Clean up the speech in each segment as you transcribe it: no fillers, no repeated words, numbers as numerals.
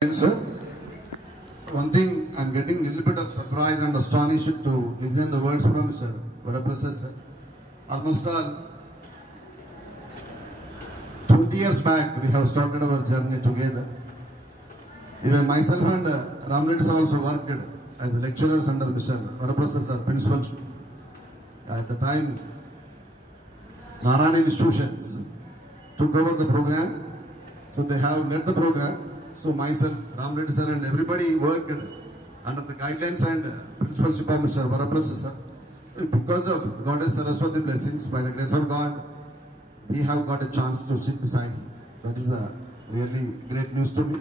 Sir, one thing I'm getting a little bit of surprise and astonished to listen the words from Sir Varaprasad sir. Almost 20 years back we have started our journey together. Even myself and Ramreddy sir also worked as lecturers under Mr. Varaprasad sir, principal. At the time, Narayana institutions took over the program, so they have led the program. So myself, Ramreddy sir and everybody worked under the guidelines and principalship of Mr. Varaprasad sir. Because of Goddess Saraswati blessings, by the grace of God, we have got a chance to sit beside him. That is the really great news to me.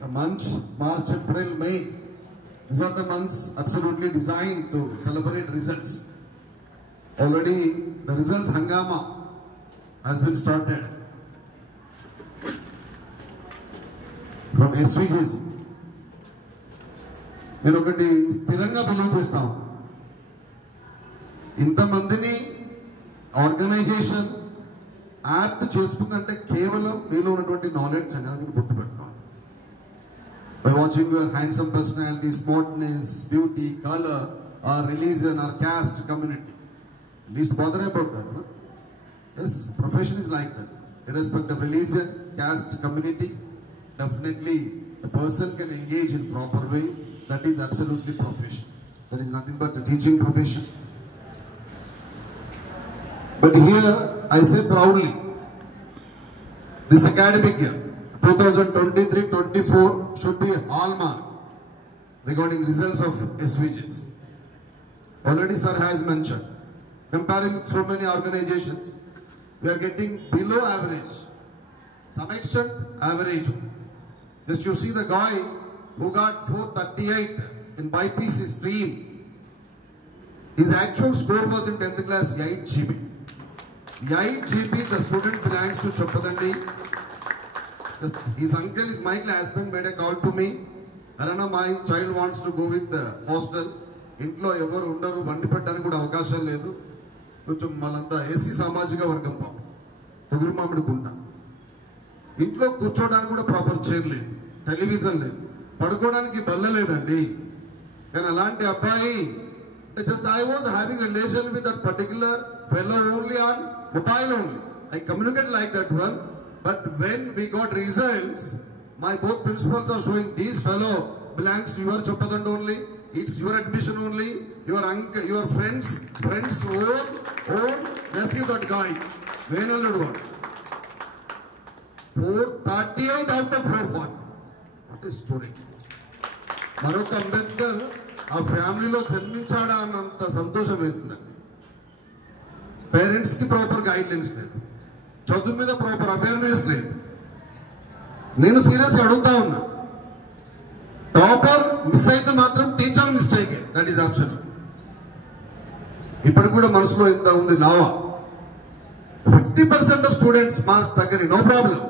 The months, March, April, May, these are the months absolutely designed to celebrate results. Already the results hangama has been started from SVGs. నేను ఒకటి స్థిరంగా బిలీవ్ చేస్తా ఉన్నా. ఇంతమందిని organisation apt చేసుకుందంటే కేవలం మీలో ఉన్నటువంటి నాలెడ్జ్ అనేది గుర్తుపెట్టుకోవాలి. By watching your handsome personality, smartness, beauty, color, or religion, or caste, community. Least bother about that. No? Yes, profession is like that. Irrespective of religion, caste, community, definitely a person can engage in proper way. That is absolutely profession. That is nothing but a teaching profession. But here I say proudly, this academic year 2023-24 should be a hallmark regarding results of SVGs. Already sir has mentioned, comparing with so many organizations, we are getting below average, some extent average. Just you see the guy who got 438 in BPC stream, his actual score was in 10th class 8 GB. 8 GB the student belongs to Choppadandi. His uncle is my classmate, made a call to me. Arana, my child wants to go with the hostel. Intlo evaru undaru vandi pettani kuda avakasham ledu. కొంచెం మళ్ళంతా ఏసీ సామాజిక వర్గం పాపం పొగురు మామిడి కుంట. ఇంట్లో కూర్చోడానికి కూడా ప్రాపర్ చైర్ లేదు, టెలివిజన్ లేదు, పడుకోవడానికి బల్ల లేదండి. కానీ అలాంటి అబ్బాయి just I was having relation with that particular fellow only on mobile only. I communicate like that one. But when we got results, my both principals are showing this fellow belongs to your Choppadand only. It's your admission only. Your uncle, your friends own nephew, that guy. Venalud one. 438 out of 440. What is story? Marok Ambedkar, a family lo జన్మించాడా అన్నంత సంతోషం వేసిందండి. పేరెంట్స్ కి proper guidelines లేదు, చదువు మీద proper awareness లేదు. నేను సీరియస్గా అడుగుతా ఉన్నా, టాపర్ మిస్ అయితే మాత్రం teacher mistake. That is absolute. ఇప్పటికి కూడా మనసులో ఇంత ఉంది లావా. 50% ఆఫ్ స్టూడెంట్స్ మార్క్స్ తగ్గని, no problem.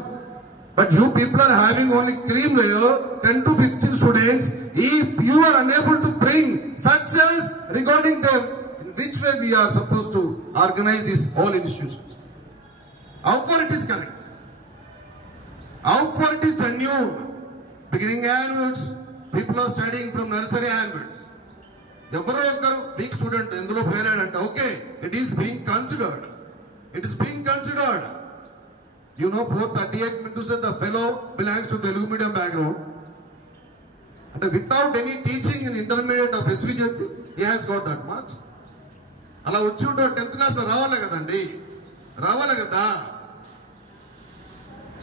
But you people are having only cream layer 10 to 15 students. If you are unable to bring success regarding them, in which way we are suppose to organise this whole institutions. How far it is correct? How far it is genuine? Beginning onwards, people are studying from nursery onwards. Evaro okkaru weak student endulo fail ayadante, okay, it is being considered. It is being considered. You know, 438 means to say the fellow belongs to Telugu medium background. And without any teaching in intermediate of SVGs, he has got that marks. Ala vachi unto 10th class lo రావాలి కదండి, రావాలి కదా.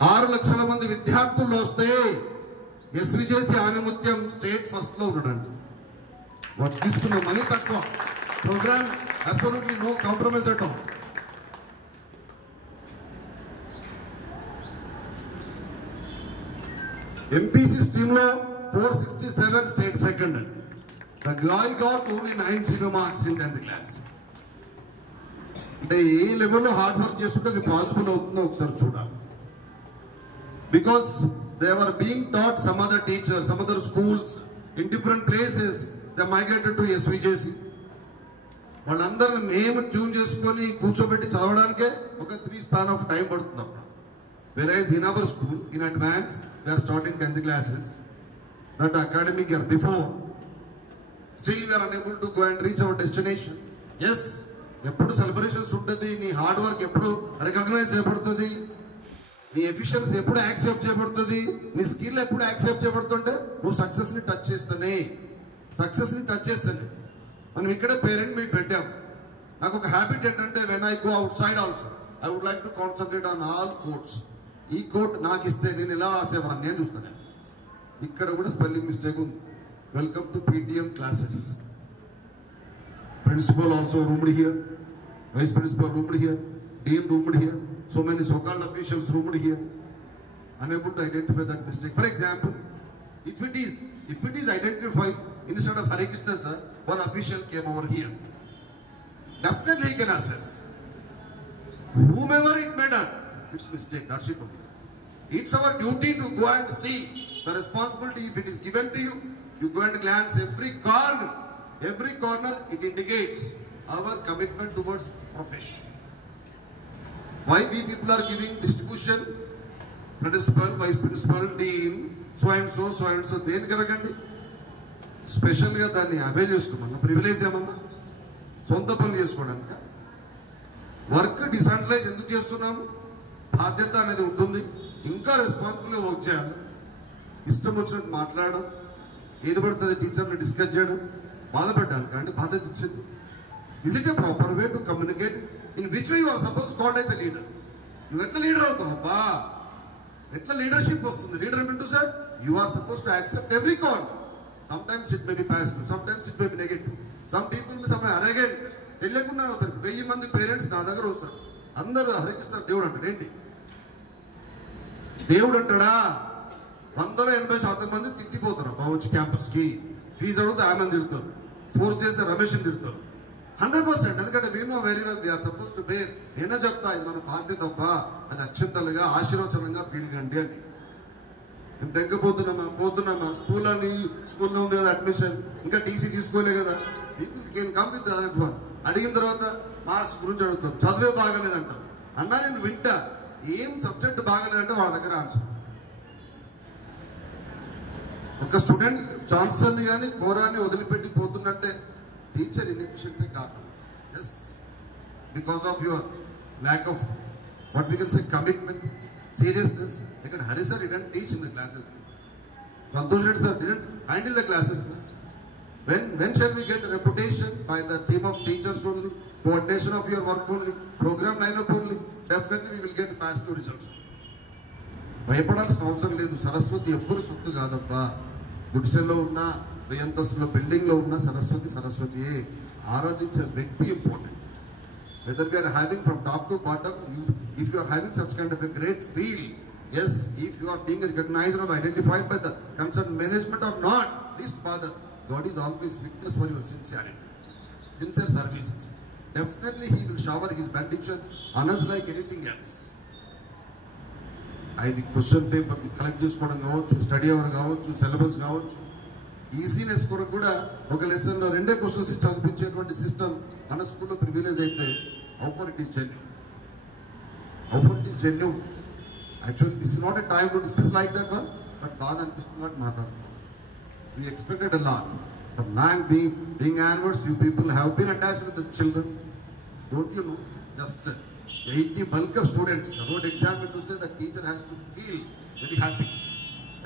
6 లక్షల మంది విద్యార్థులు వస్తే ఎస్విజేసి ఆనిముత్యం state first లో ఉన్నాడండి. వాడు తీసుకున్న మనీ తక్కువ, programme absolutely no compromise at all. MPC stream లో 467 స్టేట్ సెకండ్ అండి. The guy got only 90 marks in 10th class. అంటే ఏ లెవెల్లో హార్డ్ వర్క్ చేస్తుంటే అది పాసిబుల్ అవుతుందో ఒకసారి చూడాలి. Because they were being taught some other teachers, some other schools in different places, they migrated to SVJC. వాళ్ళందరిని మేము ట్యూన్ చేసుకొని కూర్చోబెట్టి చదవడానికే ఒక 3 స్పాన్ ఆఫ్ టైం పడుతుంది. Whereas in our school, in advance, we are starting 10th classes. That academic year before, still we are unable to go and reach our destination. Yes, ఎప్పుడు సెలబ్రేషన్స్ ఉంటుంది, నీ హార్డ్ వర్క్ ఎప్పుడు రికగ్నైజ్ చేయబడుతుంది, నీ ఎఫిషియన్సీ ఎప్పుడు యాక్సెప్ట్ చేయబడుతుంది, నీ స్కిల్ ఎప్పుడు యాక్సెప్ట్ చేయబడుతుంటే నువ్వు సక్సెస్ని టచ్ చేస్తానే. మనం ఇక్కడే పేరెంట్ మీట్ పెట్టాం. నాకు ఒక హ్యాబిట్ ఏంటంటే when I go outside also I would like to concentrate on all quotes. ఈ కోట్ నాకు ఇస్తే నేను ఎలా రాసేవాడిని నేను చూస్తాను. ఇక్కడ కూడా స్పెల్లింగ్ మిస్టేక్ ఉంది. Welcome to PTM classes. Principal also roomed here, Vice Principal roomed here, Dean roomed here, so many so-called officials roomed here, unable to identify that mistake. For example, if it is identified, instead of Hare Krishna sir, one official came over here, definitely he can assess. Whomever it may have, it's mistake, that's it. It's our duty to go and see the responsibility. If it is given to you, you go and glance every corner, it indicates our commitment towards profession. Why we people are giving distribution, principal, vice principal, dean, so and so, దేని కరగండి స్పెషల్గా దాన్ని అవే చేసుకున్నాం. ప్రివిలేజ్ ఏమన్నా సొంత పనులు చేసుకోవడానికి. Work decentralise ఎందుకు చేస్తున్నాం? బాధ్యత అనేది ఉంటుంది, ఇంకా రెస్పాన్సిబుల్గా వర్క్ చేయాలి. ఇష్టం వచ్చినట్టు మాట్లాడడం, ఏది పడుతుంది టీచర్ని డిస్కస్ చేయడం, బాధపడ్డాను కానీ బాధ్యత ఇచ్చింది. Is it a proper way to communicate in which way you are suppose called as a leader? నువ్వు ఎట్లా లీడర్ అవుతావు అబ్బా? ఎట్లా లీడర్షిప్ వస్తుంది? లీడర్ అంటూ sir you are suppose to accept every call. Sometimes it may be positive, sometimes it may be negative. Some people me some arrogant, తెలియకుండా వస్తారు. 1000 మంది పేరెంట్స్ నా దగ్గర వస్తారు, అందరూ హరికృష్ణ దేవుడు అంటాడు. ఏంటి దేవుడు అంటాడా? 180% మంది తిట్టిపోతారు అబ్బా వచ్చి క్యాంపస్కి. ఫీజు అడిగితే ఆమె తిడతారు, ఫోర్స్ చేస్తే రమేష్ తిడతారు. 100%. ఎందుకంటే we know very well we are suppose to bear. నేనే చెప్తా ఇది మన బాధ్యత అబ్బా, అది అక్షంతలుగా ఆశీర్వచనంగా ఫీల్ కండి అని. మేము పోతున్నామా స్కూల్లో ఉంది కదా అడ్మిషన్, ఇంకా టీసీ తీసుకోలే కదా. People can come with that one. అడిగిన తర్వాత మార్క్స్ గురించి అడుగుతారు, చదివే బాగాలేదంటారు. అన్నా నేను వింటా, ఏం సబ్జెక్ట్ బాగాలేదంటే వాళ్ళ దగ్గర ఆన్సర్. ఒక స్టూడెంట్ జాన్సన్ కానీ కోరాన్ని వదిలిపెట్టి పోతున్నట్టే టీచర్ ఇన్ఎఫిషియన్సీ కారణం. Yes, because of your lack of what we can say commitment, seriousness. Because Hari sir didn't teach in the classes. Santosh Reddy sir didn't handle the classes. When shall we get reputation? By the team of teachers only, coordination of your work only, program lineup only. Definitely we will get past 2 results. భయపడాల్సిన అవసరం లేదు. సరస్వతి ఎవ్వరు సొత్తు కాదబ్బా. గుడిసెల్లో ఉన్న, రియంతస్లో, బిల్డింగ్లో ఉన్న సరస్వతియే. ఆరాధించే వ్యక్తి important. Whether we are having from top to bottom, if you are having such kind of a great feel, yes, if you are being recognized or identified by the concerned management or not, least bother. God is always witness for your sincerity, sincere services. Definitely He will shower His benedictions on us like anything else. అది question paper collect చేసుకోవడం కావచ్చు, study hour కావచ్చు, సిలబస్ కావచ్చు, ఈజీనెస్ కొరకు కూడా ఒక లెసన్లో 2 క్వశ్చన్స్ చదివించేటువంటి సిస్టమ్ మన స్కూల్లో ప్రివిలేజ్ అయితే how for it is genuine. Actually this is not a time to discuss like that one, but బాధ అనిపిస్తుంది కాబట్టి మాట్లాడుతున్నాం. We expected a lot. But now being onwards, you people have been attached with the children. Don't you know? Just 80 bulk of students wrote exam to say the teacher has to feel very happy.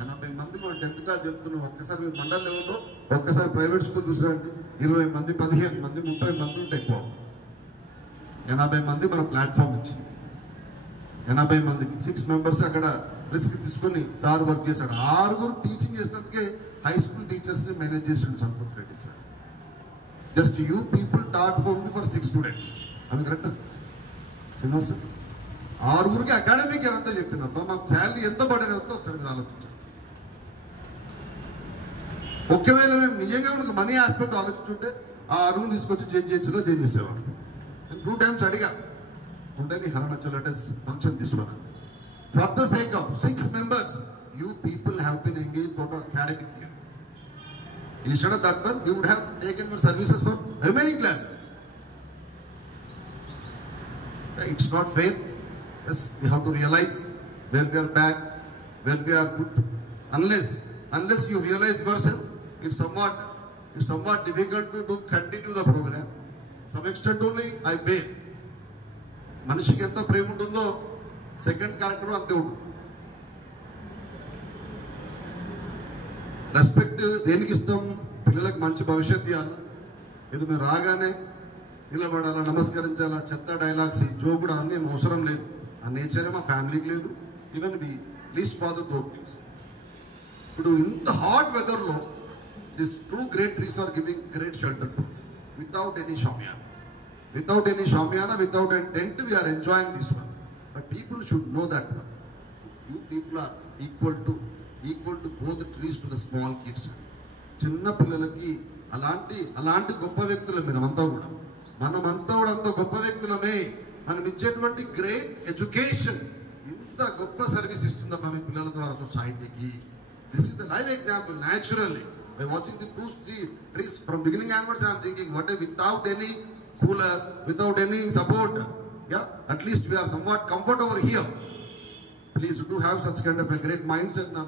80 మంది మనం 10th class చెప్తున్నాం. ఒక్కసారి మీరు మండల లెవెల్లో ఒక్కసారి private school చూసారంటే 20 మంది, 15 మంది, 30 మంది ఉంటే ఎక్కువ. 80 మంది మన ప్లాట్ఫామ్ ఇచ్చింది. 80 మందికి 6 మెంబర్స్ అక్కడ రిస్క్ తీసుకుని సార్ వర్క్ చేశాడు. 6 టీచింగ్ చేసినందుకే హై స్కూల్ టీచర్స్ని మేనేజ్ చేసాడు Santosh Reddy sir. Just you people taught only for 6 students. అది కరెక్ట్ సార్? 6 అకాడమిక్ ఇయర్ అంతా చెప్పినప్ప మాకు శాలరీ ఎంత పడేదంతా ఒకసారి మీరు ఆలోచించారు. ఒకవేళ మేము నిజంగా కూడా మనీ ఆస్పెక్ట్ ఆలోచించుంటే ఆ 6 తీసుకొచ్చి చేంజ్ చేసేవాళ్ళు. నేను 2 times అడిగా, ఉండని హరణచలటస్ ఫంక్షన్ తీసుకున్నాను. For the sake of 6 members, you people have been engaged total academic year. Instead of that one, you would have taken your services for remaining classes. It's not fair. Yes, we have to realize where we are bad, where we are good. Unless you realize yourself, it's somewhat difficult to continue the program. Some extent only I bear. మనిషికి ఎంత ప్రేమ ఉంటుందో second character అంతే ఉంటుంది. రెస్పెక్ట్ దేనికి ఇస్తాం? పిల్లలకు మంచి భవిష్యత్తు ఇవ్వాలి. ఇది మీరు రాగానే నిలబడాలా, నమస్కరించాలా, చెత్త డైలాగ్స్ జో కూడా అన్నీ అవసరం లేదు. ఆ నేచరే మా ఫ్యామిలీకి లేదు. ఈవెన్ వి లీస్ట్ ఫాదర్ దోకిల్స్. ఇప్పుడు ఇంత హాట్ వెదర్లో this two great trees are giving great shelter to us without any shamiana. Without any shamiana, without any tent, we are enjoying this one. But people should know that one. You people are equal to both the trees to the small kids. చిన్న పిల్లలకి అలాంటి గొప్ప వ్యక్తులు మనమంతా కూడా అంత గొప్ప వ్యక్తులమే. మనం ఇచ్చేటువంటి గ్రేట్ ఎడ్యుకేషన్ ఇంత గొప్ప సర్వీస్ ఇస్తుందమ్మా మీ పిల్లల ద్వారా సొసైటీకి. This is the live example. Naturally by watching the two trees from beginning onwards, I am thinking, what if without any cooler, without any support, at least we are somewhat comfort over here. Please do have such kind of a great mindset now.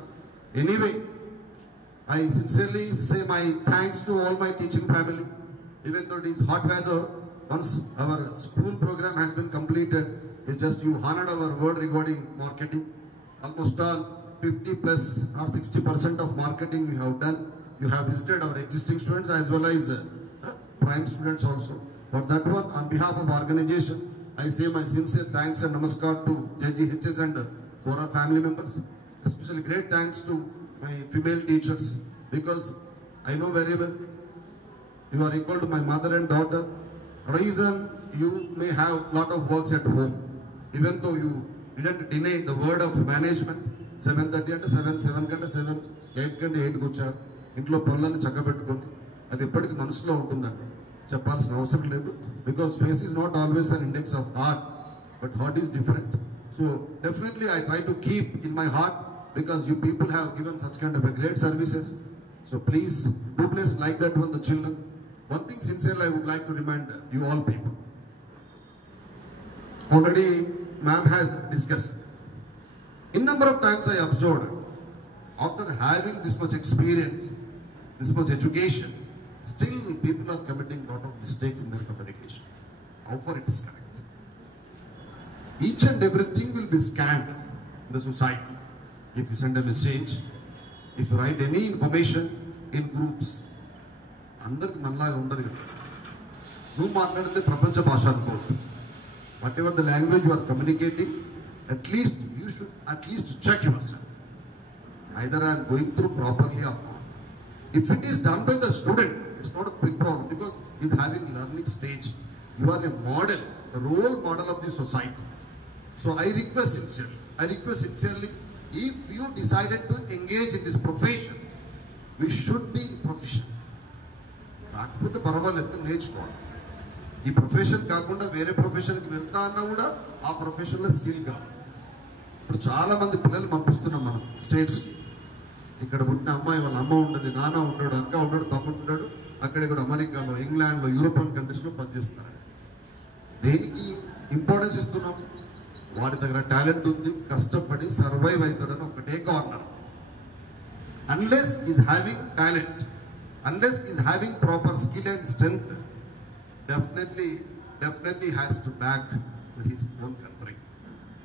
Anyway, I sincerely say my thanks to all my teaching family. Even though it is hot weather, once our school program has been completed, you honored our word regarding marketing. Almost all 50 plus or 60% of marketing we have done. You have visited our existing students as well as prime students also. For that one, on behalf of organization, I say my sincere thanks and namaskar to JGHS and Quora family members. Especially great thanks to my female teachers, because I know very well you are equal to my mother and daughter. Reason you may have lot of works at home, even though you didn't deny the word of management. 7:30 అంటే 7 కంటే 7, 8 కంటే 8 కూర్చారు. ఇంట్లో పనులను చక్కబెట్టుకొని అది ఎప్పటికీ మనసులో ఉంటుందండి, చెప్పాల్సిన అవసరం లేదు. Because face is not always an index of heart, but heart is different. So definitely I try to keep in my heart, because you people have given such kind of a great services. So please do please like that one the children. One thing sincerely I would like to remind you all people. Already ma'am has discussed. In number of times I observed, after having this much experience, this much education, still people are committing lot of mistakes in their communication. How far it is correct? Each and everything will be scanned in the society. If you send a message, if you write any information in groups, అందరికి మనలాగా ఉండదు కదా. నువ్వు మాట్లాడితే ప్రపంచ భాష అనుకోవద్దు. Whatever the language you are communicating, at least you should at least check yourself. Either I am going through properly or not. If it is done by the student, it's not a big problem, because he is having learning stage. You are a model, a role model of the society. So I request sincerely, if you decided to engage in this profession, we should be proficient. రాకపోతే పర్వాలేదు, నేర్చుకోవాలి. ఈ ప్రొఫెషన్ కాకుండా వేరే ప్రొఫెషన్కి వెళ్తా అన్నా కూడా ఆ ప్రొఫెషన్లో స్కిల్ కావాలి. ఇప్పుడు చాలా మంది పిల్లలు పంపిస్తున్నాం మనం స్టేట్స్కి. ఇక్కడ పుట్టిన అమ్మాయి వాళ్ళ అమ్మ ఉండదు, నాన్న ఉండడు, అక్క ఉండడు, తమ్ముడు ఉండడు, అక్కడ కూడా అమెరికాలో, ఇంగ్లాండ్లో, యూరోపియన్ కంట్రీస్లో పనిచేస్తున్నారండి. దేనికి ఇంపార్టెన్స్ ఇస్తున్నాం? వాడి దగ్గర టాలెంట్ ఉంది, కష్టపడి సర్వైవ్ అవుతాడని ఒకటే corner. Unless is having talent, unless is having proper skill and strength, definitely has to back to his own country.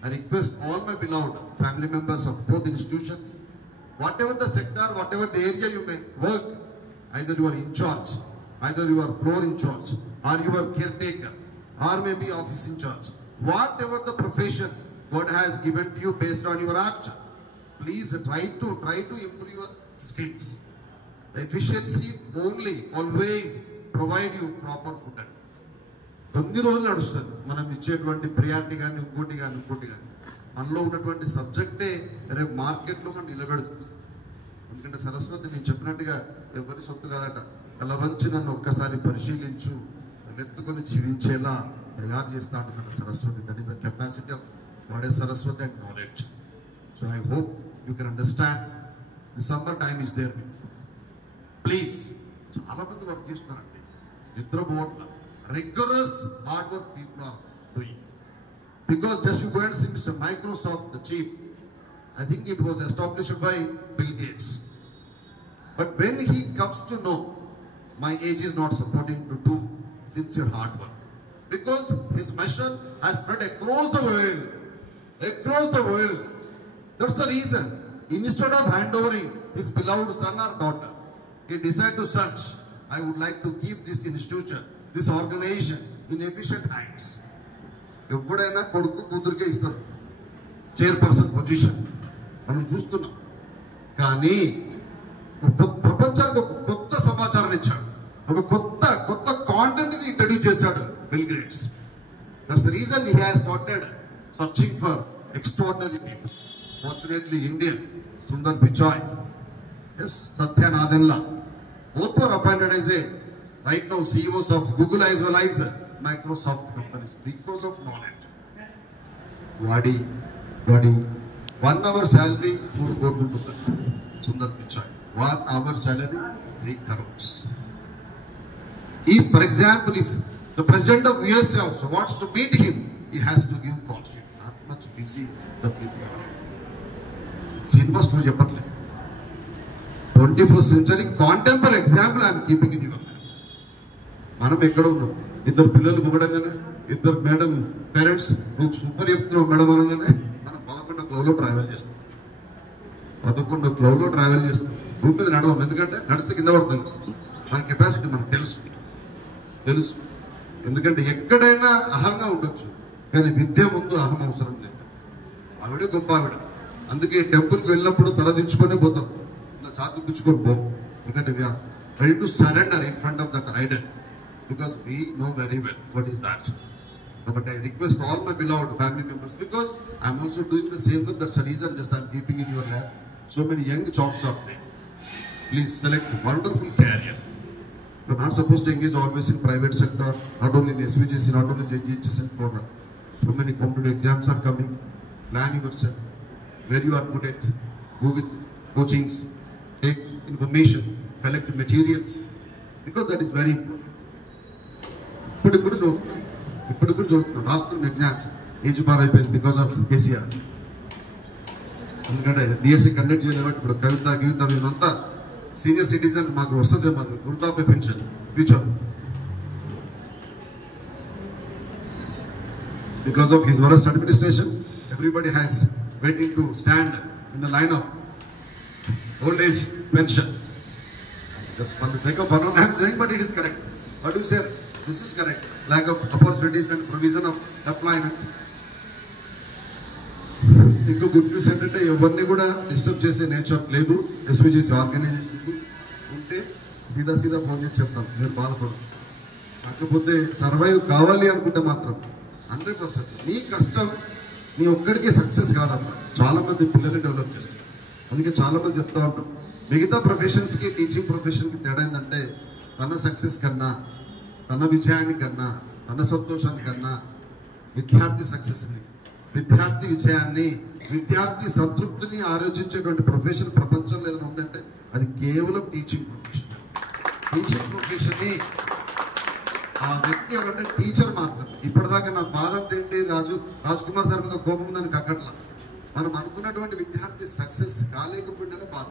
I request all my beloved family members of both institutions, whatever the sector, whatever the area you may work, either you are in charge, either you are floor in charge, or you are caretaker, or maybe office in charge, whatever the profession God has given to you based on your action, please try to improve your skills. The efficiency only always provide you proper food. కొన్ని రోజులు నడుస్తుంది మనం ఇచ్చేటువంటి ప్రియారిటీ కానీ ఇంకోటి కానీ మనలో ఉన్నటువంటి సబ్జెక్టే రేపు మార్కెట్లో మనం నిలబెడుతుంది. ఎందుకంటే సరస్వతి నేను చెప్పినట్టుగా ఎవరి సొత్తు కాదట. కలవంచి నన్ను ఒక్కసారి పరిశీలించు, తలెత్తుకొని జీవించేలా తయారు చేస్తా అంటున్నట్ట Saraswati. That is the capacity of goddess Saraswati and knowledge. So I hope you can understand the summer time is there with you. Please, చాలా మంది వర్క్ చేస్తున్నారండి, నిద్రపోవట్ల. Rigorous hard work people are doing, because just you go and see Mr. Microsoft, the chief I think it was established by Bill Gates. But when he comes to know, my age is not supporting to do sincere hard work. Because his mission has spread across the world. Across the world. That's the reason. Instead of handovering his beloved son or daughter, he decided to search. I would like to keep this institution, this organization in efficient hands. ఎప్పుడైనా కొడుకు కూతురికే ఇస్తారు chairperson position మనం చూస్తున్నాం. కానీ ప్రపంచానికి ఒక కొత్త సమాచారం ఇచ్చాడు, ఒక కొత్త కాంటెంట్ ని ఇంట్రడ్యూస్ చేశాడు bill gates. That's the reason he has started searching for extraordinary people. Fortunately Indian Sundar Pichai, yes, Satya Nadella, both were appointed as right now CEOs of Google as well as Microsoft companies because of knowledge. Wadi, 1 hour salary 4 crores. Sundar Pichai, 1 hour salary 3 crores. If, for example, if the president of USA also wants to meet him, he has to give call sheet. Not much busy the people are. Cinema story చెప్పట్లేదు. 21st century contemporary example I'm keeping in your. మనం ఎక్కడ ఉన్నాం? ఇద్దరు పిల్లలు పొగడంగానే, ఇద్దరు madam parents నువ్వు సూపర్ చెప్తున్నావు మేడం అనగానే మనం 11 క్లౌలో ట్రావెల్ చేస్తాం. 11 క్లౌలో ట్రావెల్ చేస్తాం. భూమి మీద నడవం, ఎందుకంటే నడిస్తే కింద పడుతుంది. మన కెపాసిటీ మనకు తెలుసు. ఎందుకంటే ఎక్కడైనా అహంగా ఉండొచ్చు, కానీ విద్య ముందు అహం అవసరం లేదు. ఆవిడే గొప్ప ఆవిడ. అందుకే టెంపుల్కి వెళ్ళినప్పుడు తలదించుకొని పోతాం, ఇలా చాతుపించుకొని పోం. ఎందుకంటే we are ready to surrender in front of that idol because we know very well what is that. But I request all my beloved family members because I'm also doing the same with that's reason just I'm keeping in your lab so many young jobs are there. Please select wonderful career. You're not supposed to engage always in private sector, not only in SVJC, not only in JGHS and Corner. So many competitive exams are coming. Plan yourself. Where you are good at, go with coachings, take information, collect materials, because that is very important. ఇప్పుడు చదువుతున్నాం, రాస్తున్న exams age bar అయిపోయింది because of KCR. ఎందుకంటే DSC conduct చేయలేదు. ఇప్పుడు కవిత మేమంతా senior citizen, మాకు వస్తుంది మాకు వృద్ధాప్య pension future. Because of his worst administration everybody has waiting to stand in the line of old age pension. Just for the sake of fun, I am saying, but it is correct. What do you say? This is correct. Lack of opportunities and provision of employment. ఇంకో good news ఏంటంటే ఎవరిని కూడా డిస్టర్బ్ చేసే నేచర్ లేదు. SVJC organisation ఉంటే సీదా ఫోన్ చేసి చెప్తాం, మీరు బాధపడదు. కాకపోతే సర్వైవ్ కావాలి అనుకుంటే మాత్రం 100% మీ కష్టం నీ ఒక్కడికే సక్సెస్ కాదమ్మా. చాలా మంది పిల్లల్ని డెవలప్ చేస్తారు. అందుకే చాలా మంది చెప్తా ఉంటాం, మిగతా ప్రొఫెషన్స్కి టీచింగ్ ప్రొఫెషన్కి తేడా ఏంటంటే తన సక్సెస్ కన్నా, తన విజయానికన్నా, తన సంతోషానికన్నా విద్యార్థి సక్సెస్ని, విద్యార్థి విజయాన్ని, విద్యార్థి సంతృప్తిని ఆలోచించేటువంటి ప్రొఫెషన్ ప్రపంచంలో ఏదైనా ఉందంటే అది కేవలం టీచింగ్ ప్రొఫెషన్. టీచింగ్ ప్రొఫెషన్ని ఆ వ్యక్తి ఎవరంటే టీచర్ మాత్రం. ఇప్పటిదాకా నా బాధ ఏంటి, రాజ్ కుమార్ సార్ మీద కోపం ఉందని కక్కట్లా. మనం అనుకున్నటువంటి విద్యార్థి సక్సెస్ కాలేకపోయినా బాధ.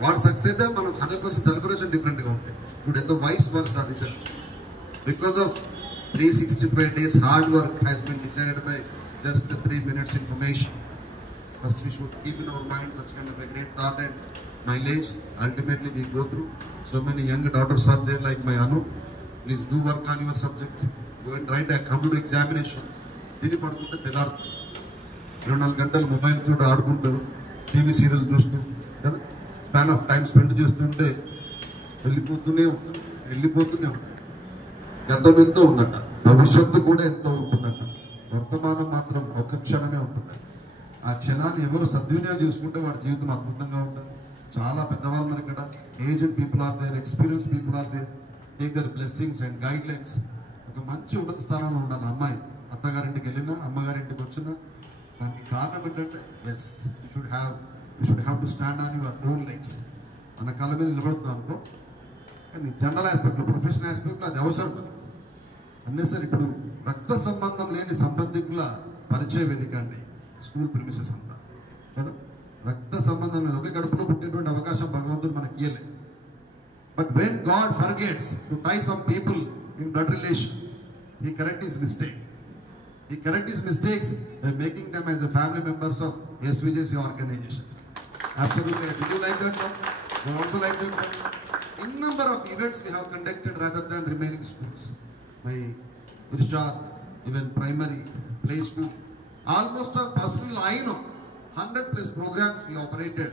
వాడు సక్సెస్ అయితే మనం 100% సెలబ్రేషన్ డిఫరెంట్గా ఉంటాయి. ఇప్పుడు ఎంత wise work service because of 365 days hard work has been decided by just 3 minutes information. First we should keep in our mind such kind of a great thought and mileage. Ultimately we go through. So many young daughters are there like my Anu. Please do work on your subject. Go and write a computer examination. దీన్ని పడుకుంటే తెల్లారుతుంది. 24 గంటలు మొబైల్ చూడ ఆడుకుంటారు, TV serial చూస్తూ కదా, span of time spend చేస్తుంటే వెళ్ళిపోతూనే ఉంటుంది. గతం ఎంతో ఉందంట, భవిష్యత్తు కూడా ఎంతో ఉంటుందంట, వర్తమానం మాత్రం ఒక క్షణమే ఉంటుందంట. ఆ క్షణాన్ని ఎవరు సద్వినియోగం చేసుకుంటే వాడి జీవితం అద్భుతంగా ఉంటుంది. చాలా పెద్దవాళ్ళు ఉన్నారు ఇక్కడ, aged people are there, experience people are there. Take their blessings and guidelines. ఒక మంచి ఉన్నత స్థానంలో ఉండాలి అమ్మాయి. అత్తగారింటికి వెళ్ళినా, అమ్మగారింటికి వచ్చినా దానికి కారణం ఏంటంటే yes you should have to stand on your own legs. మన కాళ్ళ మీద నిలబడుతున్నాం అనుకో. కానీ జనరల్ ఆస్పెక్ట్లో, ప్రొఫెషనల్ ఆస్పెక్ట్లో అది అవసరం. అన్నెసరి ఇప్పుడు రక్త సంబంధం లేని సంబంధికుల పరిచయ వేదిక అండి స్కూల్ ప్రిమిసెస్ అంతా. కదా, రక్త సంబంధం లేదు, ఒకే కడుపులో పుట్టేటువంటి అవకాశం భగవంతుడు మనకి ఇయ్యలే. But when God forgets to tie some people in blood relation, he correct his mistake. He correct his mistakes by making them as a family members of SVJC organizations. Absolutely. Did you like that one? You also like that one? In number of events we have conducted rather than remaining schools. My Irshad, even primary, play school, almost a personal, I know, 100+ programs we operated